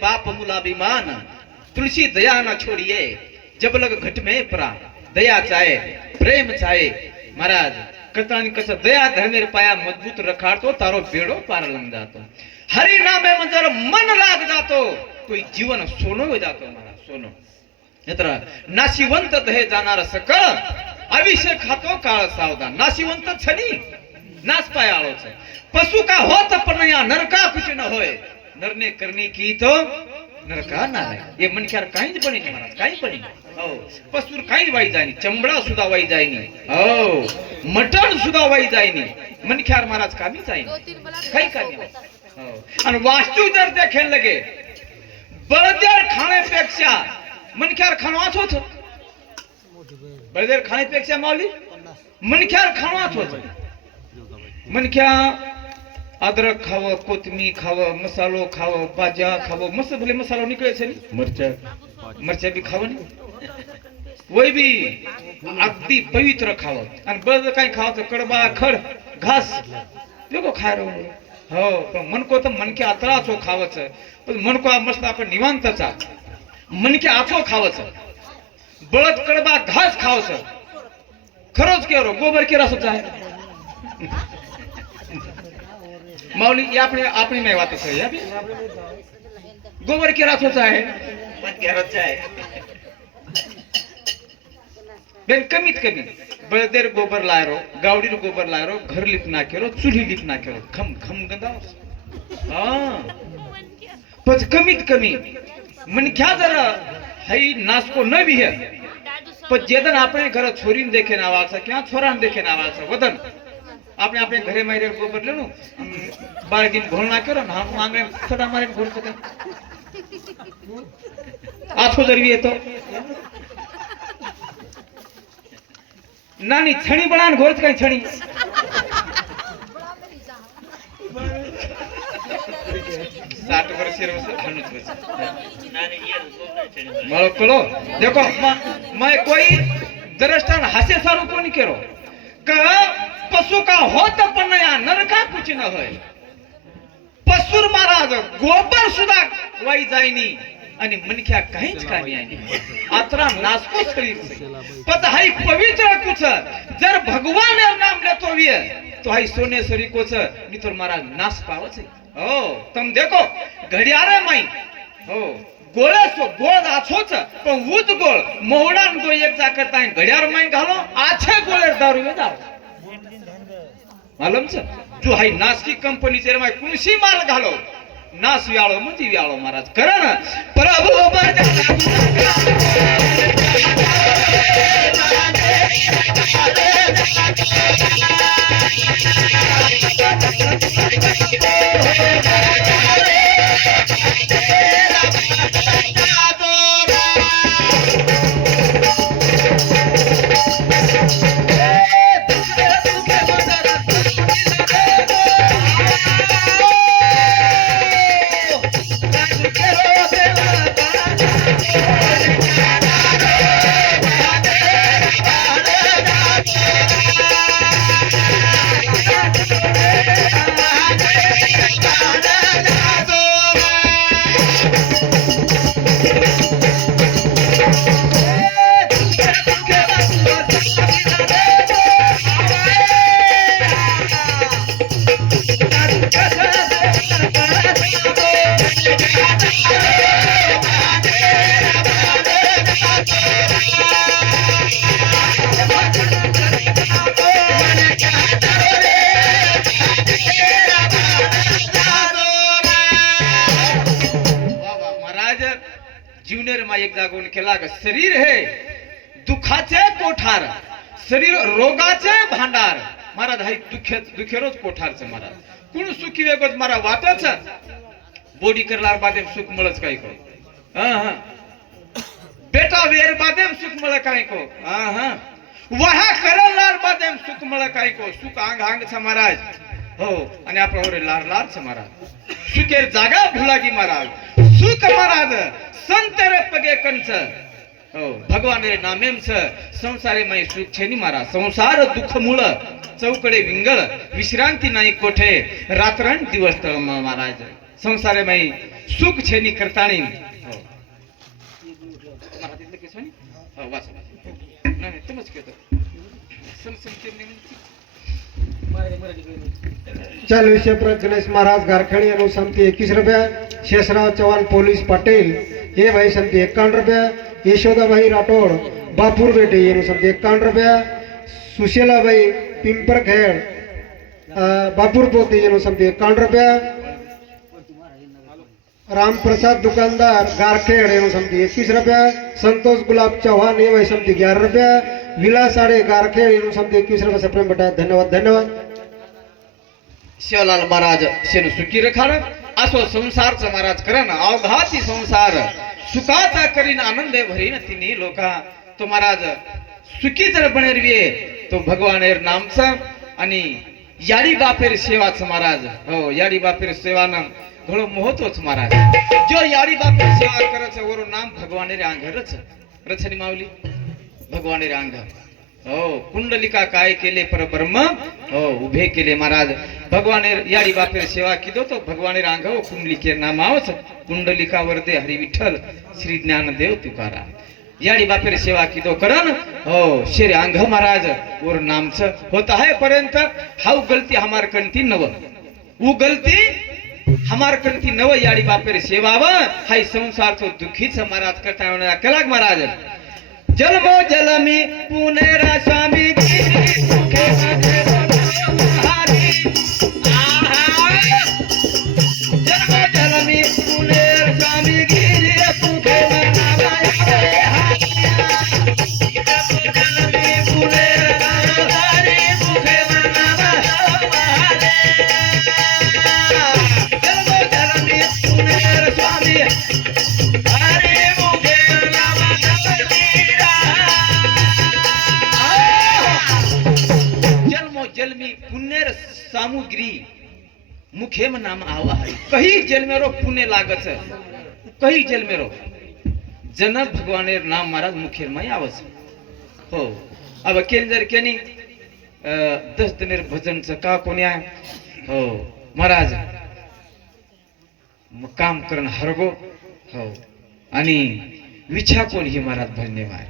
पाप मूलाभिमान तुलसी दया ना छोड़िए जब लग घट में परा दया चाहे प्रेम चाहे महाराज कथानी कस दया धर्मेर पाया मजबूत रखाड़तो तारो बेड़ो पार लंग जातो हरि नामे मंजर मन लाग जातो कोई जीवन सोनो हो जातो महाराज सोनो नेत्र नाशिवंत दहे जाणार सकळ अभिषेक खातो काळ सावधान नाशिवंत छनी नाश पायाळो छे पशु का होत पण या नरका कुछ न होय नरने करने की तो नरका ना रहे ये मन ख्यार काई ज बने महाराज काई बने हो पशुर काई वाई जायनी चमड़ा सुदा वाई जायनी हो मटन सुदा वाई जायनी मन ख्यार महाराज कामी जायनी काई कामी हो आणि वास्तु जर देखेन लगे बळदेर खाण्यापेक्षा मन ख्यार खाणवाच होत बळदेर खाण्यापेक्षा माऊली मन ख्यार खाणवाच होत मन ख्या अदरक खाओ कोथमी खाओ मसालो खाओ भाजा खाओ मस्त भले मसालो निकले छे मरचा मरचा भी खाओ ने वही भी अगदी पवित्र खाओ आणि बळद काय खाओ तो कडबा खड घास देखो खा रहो हो पण मन को तो मन के अतळाचो खावच पण मन को मस्त आपण निवांतचा मन के आचो खावच बळद कडबा घास खावच खरोच केरो गोबर के रस आहे माऊली ये आपने मैं बात है अभी गोबर की रात होता है मत घराचा आहे बेन कमीत कमी बळदेर गोबर लायरो गावडीर गोबर लायरो घर लिपना केरो चुली लिपना केरो खम खम गंदा हां पण कमीत कमी मन क्या जरा हई नासको न भी है पण जेदन अपने घर छोरीन देखे ना आवाज क्या छोरान देखे ना आवाज वदन आपने अपने घरे मारे गोबर ले लो 12 दिन घोलना करो ना हम आंगणे सदा मारे घोल सके आठो दरवी है तो नानी छणी बनान घोरत कई छणी 60 वर्ष से हनुत वर्ष नानी ये मारो कलो देखो मैं कोई दरस्तान हास्य सारू कोनी केरो का पशु का होत पण या नरका कुछ न होय पशुर महाराज गोबर सुद्धा वाई जायनी आणि मनख्या काहीच कामी आनी आत्रा नासको शरीर से पत हाई पवित्र कुछ जर भगवान नाम लेतो विय तो हाई सोने सरी कोच मित्र महाराज नाश पावच हो तुम देखो घडियाळे माई हो गोळे सो गोळ आछोच पण उज गोळ मोहडान गो एक जा करता घडियाळ माई घालो आछे गोळे दारू वे जाओ मालूम छ जो हाई नास की कंपनी चे माय कुणसी माल घालो नास व्याळो म्हणजे व्याळो महाराज करण प्रभु मा एक जागून केला ग शरीर हे दुखाचे कोठार शरीर रोगाचे भांडार महाराज हाय दुखेरोच कोठारच महाराज कोण सुखी वेगोच मारा वाटच बोडी करलार बादेम सुख मळच काय को हा बेटा वेर बादेम सुख मळ काय को हा वहा करलार बादेम सुख मळ काय को सुख आंग आंग छ महाराज हो आणि आपल्यावर लार लार छ महाराज सुखेर जागा भुलागी महाराज सुख महाराज संत रे पगे कंच हो भगवान रे नामेम छ संसारे मै सुख छेनी मारा संसार दुःख मूळ चौकडे विंगळ विश्रांती नाही कोठे रात्रण दिवस तळ महाराज संसारे मै सुख छेनी करताणी हो मराठीतलं की सोनी हो वाच नाही तुम्हीच कहतो चल विषय पर गणेश महाराज गारखणी अनुसंती 21 रुपया शेषराव चव्हाण पोलीस पाटील हे भाई संती 51 रुपया यशोदाबाई राठोड बापूर बेटे अनुसंती 51 रुपया सुशीलाबाई पिंपरखेड बापूर पोते अनुसंती 51 रुपया रामप्रसाद दुकानदार गारखेड अनुसंती 21 रुपया संतोष गुलाब चौहान ये भाई संती 11 रुपया विलास आडे गारखेड अनुसंती 21 रुपया सप्रेम बेटा धन्यवाद धन्यवाद शिवलाल महाराज शेन सुखी रखार असो संसारचा महाराज करण अवघाती संसार सुखाचा करीन आनंद भरीन तिन्ही लोका तो महाराज सुखी जर बनरविये तो भगवान नामचा आणि याडी बापेर सेवाच महाराज हो याडी बापेर सेवानं घणो महत्वच महाराज जो याडी बापेर सेवा करच वरून नाम भगवान रे अंगरच रचनी मावली भगवान रे अंग हो कुंडलिका काय केले परब्रह्म हो उभे केले महाराज भगवान याडी बापेर सेवा किदो तो भगवान रांगव कुंडलिके नामावच कुंडलिका वरदे हरी विठ्ठल श्री ज्ञानदेव तुकाराम याडी बापेर सेवा किदो करन हो शेरे अंग महाराज और नामच होता है पर्यंत हाउ गलती हमार कंती नव वो गलती हमार कंती नव याडी बापेर सेवाव हाय संसार तो दुखीच महाराज करता कलाक महाराज जन्मो जलमी पुनेरा स्वामी जन्मो जलमी पुनेर स्वामी गिरी सुखे जलमी पुण्यर सामुग्री मुखे में नाम आवा है कहीं जल में रो पुण्य लागत कहीं जल में रो जन भगवान नाम महाराज मुखे में आवस हो अब केन जर केनी 10 दिन भजन का कोणी आहे हो महाराज काम करण हरगो हो आणि विछा कोण ही महाराज भजने मार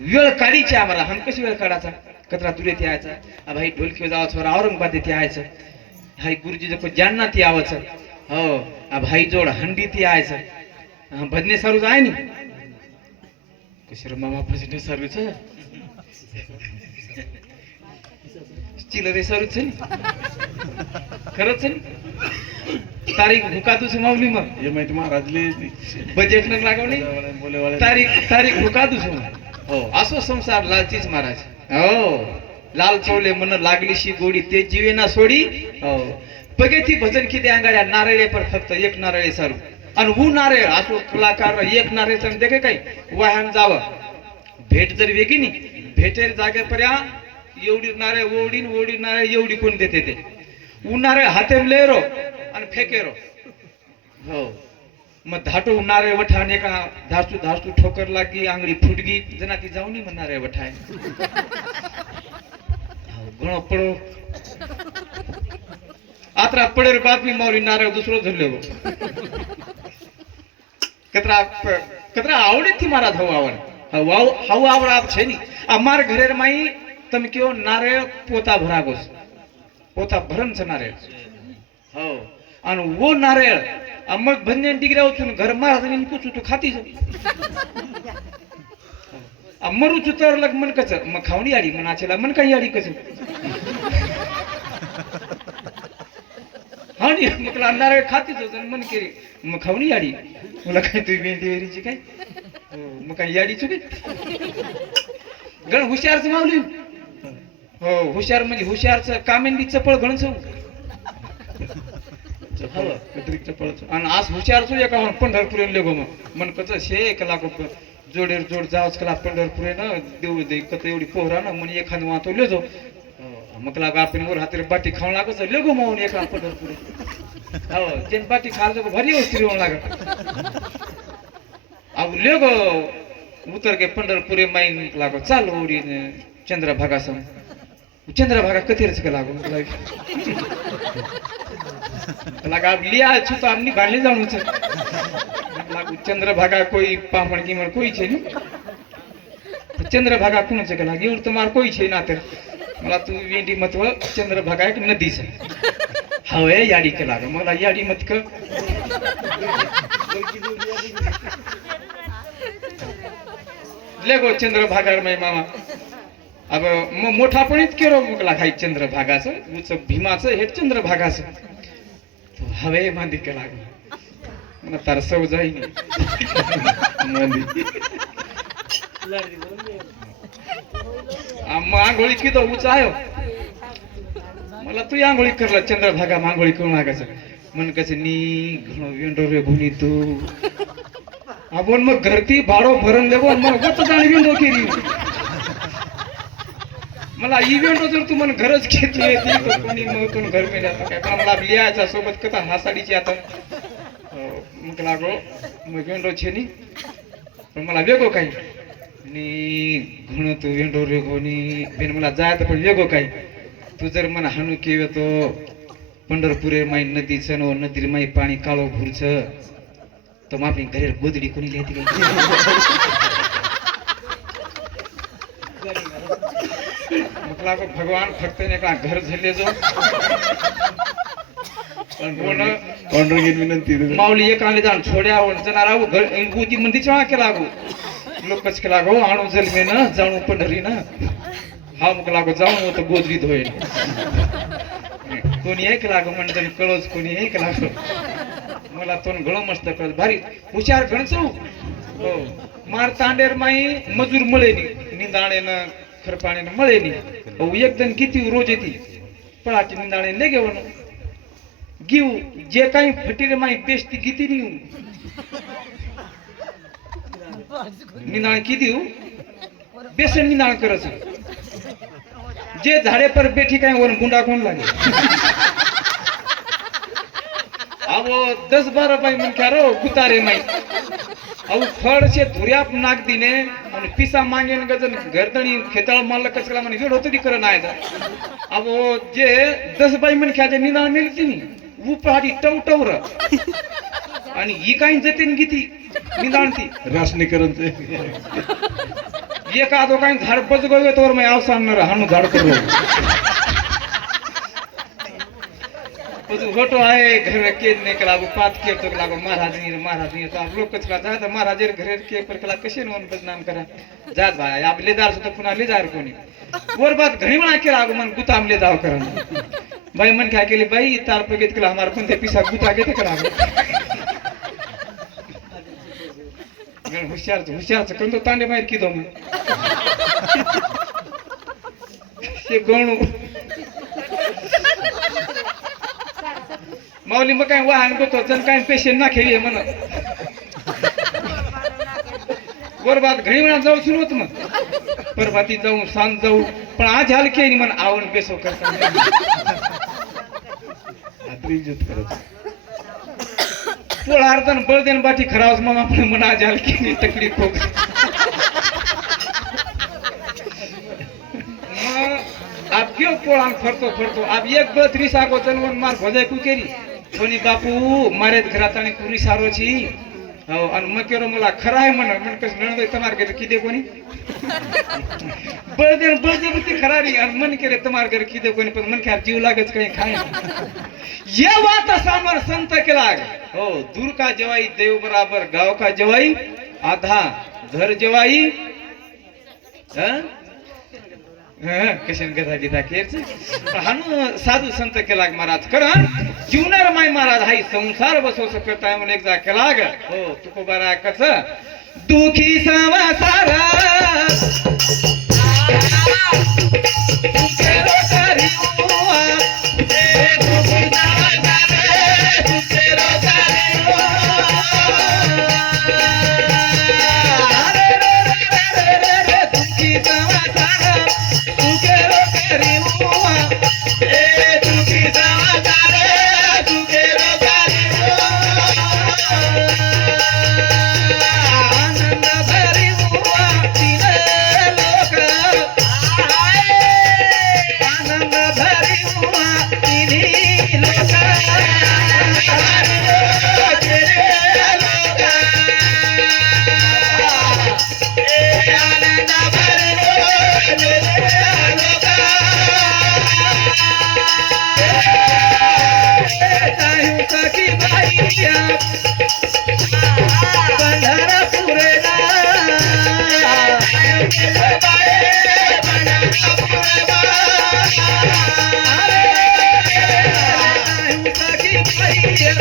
वेळ काढीची आम्हाला हम कशी वेळ काढायचा कतरा दूर येते यायचं भाई ढोलकी जावं औरंगाबाद येते यायचं हाय गुरुजी जो जानना ती आवचं हो भाई जोड हंडी ती यायचं भजने सारूच आहे नी कशर मामा भजने सारूच चिलरे सारूच खरंच तारीख भुका तुझ मावली मग हे माहिती महाराजले बजेट न लागवली तारीख भुका तुझ हो असो संसार लालचीच महाराज हो लाल चौले मन लागलीशी गोडी ते जीवे ना सोडी हो पगेती भजन किती अंगाड्या नारळे पर फक्त एक नारळे सारू आणि वो नारळ असो कलाकार एक नारळ सम देखे काही वाहन जाव भेट जर वेगळी नी भेटेर जागे पर्या एवढी नारळ ओढीन ओढी नारळ एवढी कोण देते ते उ नारळ हाते लेरो आणि फेकेरो हो मग धाटो नारळ वठाने का धासू धासू ठोकर लागी आंगडी फुटगी जना ती जाऊनी मग नारळ वठाय घणो पडो आत्रा पडेर बातमी मावली नारळ दुसरो झरले कतरा कतरा आवडे थी मारा धाव आवड हाउ आवड आप छे नी અમાર ઘરેર માઈ તમે કયો નારળ પોતા ભરાગોસ પોતા ભરન છે નારળ હો અને વો નારળ અમક ભંજન ડીગરાવ છું ઘર માં જઈને પૂછું તો ખાતી છો અમરું છું તર લગ મન કચ મ ખાવણી આડી મના છેલા મન કઈ આડી કચ હાની મકલા નારળ ખાતી છો મન કેરી म खावणी आडी मला काय तुम्ही वेंदी वेरीची काय मग काय याडी चुकी गण हुशारच मावली हो हुशार म्हणजे हुशारच कामेंदी चपळ गणच आणि आज हुशारच एका पंढरपूर लेगो मन कच शे कला जोडेर जोड जावच कला पंढरपूर ना देऊ दे कत एवढी पोहरा ना म्हणे एखाद वाहतो लेजो मग लाग आपण वर हाती बाटी खाऊन लागच लेगो मावून एका पंढरपूर हो जेन बाटी खाल भारी वस्ती होऊन लागत अब लेगो उतर के पंढरपुरे माइन लागो चालू उडी चंद्रभागा सम चंद्रभागा कथेरच का लागो लगा अब लिया छु तो आमनी गाली जाणू छे लागो चंद्रभागा कोई पामण की मर कोई छे नहीं चंद्रभागा कोण छे का लागी उर तुम्हार कोई छे ना तर मला तू वेंडी मतव चंद्रभागा एक नदी छे हवे याडी के लागो मला याडी मत क लेगो चंद्रभागा मै मामा अब मोठा पण इतकेरो मुकला खाई चंद्रभागाचं उच भीमाचं हे चंद्रभागाचं हवे मांदी के लागो मला तार सव जाई मांदी आंघोळी की तो उच आयो मला तू आंघोळी करला चंद्रभागा आंघोळी करून लागायचं मन कसे नी घणो वेंडो रे गुनी तू आपण मग घरती भाडो भरून देवो मग गोत जाणी विंडो केली मला इव्हेंट जर तू मन घरच घेतली ती तो कोणी मग तू घर में जाता काय पण मला लिहायचा सोबत कथा हासाडीची आता मग लागो मग विंडो छेनी पण मला वेगो काही नी घण तू विंडो रे कोणी पण मला जायत पण वेगो काही तू जर मन हानू केवे तो पंढरपुरे माई नदीचं नो नदी माई पाणी काळो भुरच तो मापनी घरे गोदडी कोणी लेती मतलब भगवान भक्त ने का घर झले जो पण कोण पांडुरंगीन विनंती माऊली एकाने जाण छोड्या वन जनारा घर गोदी मंदी चवा के लागो लोकच के लागो आणू जलमे न जाणू पंढरी न हा मग लागो जाऊन तो गोदरी धोय कोणी एक लागो म्हणजे कळोच कोणी एक लागो मला तोन गळो मस्त कळ भारी हुशार गणचो हो मार तांडेर माई मजूर मळे नी निंदाणे न खरपाणे न मळे नी ओ एकदम किती रोज येती पळाटी निंदाणे ले घेऊन गिव जे काही फटीरे माई बेस्ती किती नी निंदाणे किती बेसन निंदाण करस जे झाडे पर बेठी काही वर गुंडा कोण लागे अब 10-12 बाई मन क्या रो गुतारे माई अब फड़ से धुरियाप नाक दिने और पिसा मांगे न गजन गर्दनी खेतळ माल कचला मन वेड होतो दी करन आयदा अब जे 10 बाई मन क्या जे निदान मिळती नी ऊ पहाडी टवटवर आणि ही काही जतीन गीती निदान ती रासनीकरण एक आदो काही झाड बजगोवे तोर मै आवसान न हाणू झाड करू फोटो है घर में के ने कला पात के तो लागो महाराज नी तो आप लोग कच का था महाराज घर के पर कला कशे नोन बदनाम करा जात भाई आप लेदार से तो पुन्हा लेदार कोणी वर बात घणी म्हणा के लागो मन गुताम ले जाव करा भाई मन काय केली भाई तार पगेत कला हमार पण ते पिसा गुता घेते करा हुशार करून तो तांडे माहित की दो से गणू माऊली मग काय वाहन गोतो जण काय पेशंट ना खेळी म्हण बरबाद घडी म्हणा जाऊ सुरू होत मग परभाती जाऊ सांज जाऊ पण आज हाल के म्हण आवण बेसो करता रात्री जुत करत पोळा अर्धन बळदेन बाठी खरावस मग आपण म्हण आज हाल के तकडी खोक आप क्यों पोळा फरतो आप एक बळ 30 आगो जनवन मार भजाय कु केरी कोणी बापू मारे घरात आणि पुरी सारो छी हो आणि मग केरो मला खरा आहे म्हण कस नणदे तमार करे किदे कोणी बळदे ती खरारी आणि मन केरे तमार करे किदे कोणी पण मन काय जीव लागच काही खाय ये बात सामर संत केला हो दूर का जवाई देव बराबर गाव का जवाई आधा घर जवाई कशन गधा गीता केरच हानु साधू संत केलाग महाराज कर जीवनार माय महाराज हाई संसार बसो करता म्हणून एक जा केलाग हो तुको बरा कस दुखी संसार सुखेरो करियो दुखी संसार सुखेरो करियो दुखी संसार सुखेरो करियो दुखी संसार सुखेरो करियो आनंद भरियो तीन लोक आनंद भरियो तिन्ही लोक आनंद सखी बाईया पंढरपुरे सखी बाईया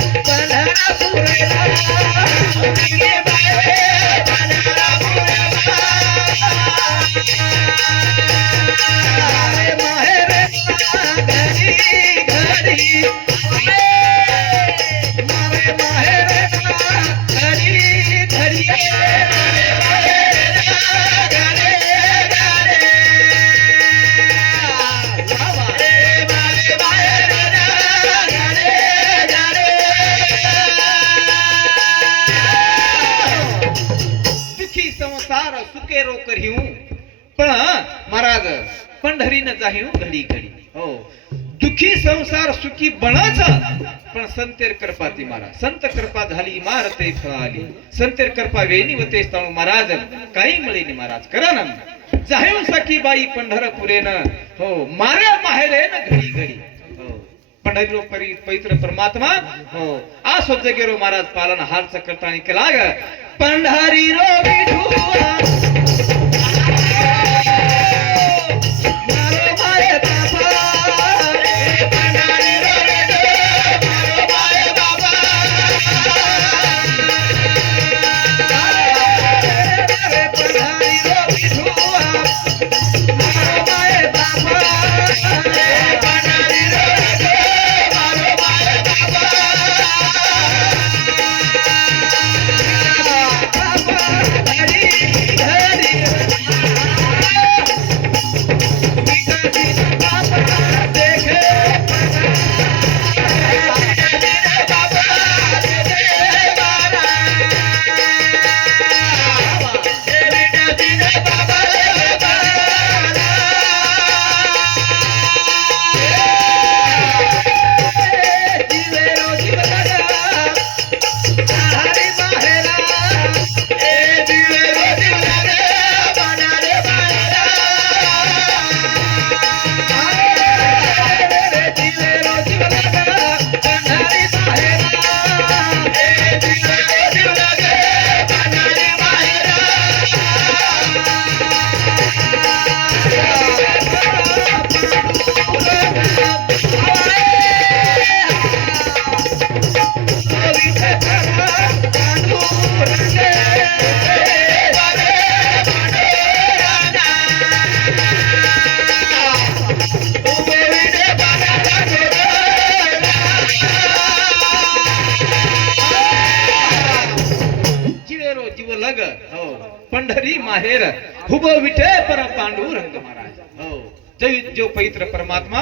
दुखी संसार सुकेरो करियो पण महाराज पंढरी न जाहियो घडी घडी हो दुखी संसार सुखी बनच पण संतेर कृपा ती महाराज संत कृपा झाली मारते फळाली संतेर कृपा वेणी वते स्थान महाराज काही मिळेनी महाराज करा ना जाहियो सखी बाई पंढरपुरे न हो मारे माहेरे न घडी घडी हो पंढरी रो पवित्र परमात्मा हो आ शब्द गेरो महाराज पालन हाल सकतानी केला ग पंढरी रो विठुआ मारो मारे बाबा पंढरी रो विठुआ मारो मारे बाबा पंढरी रो विठुआ मारो मारे बाबा पंढरी रो विठुआ मारो मारे बाबा पंढरी माहेर हुब विठे पर पांडुरंग महाराज हो जय जो पवित्र परमात्मा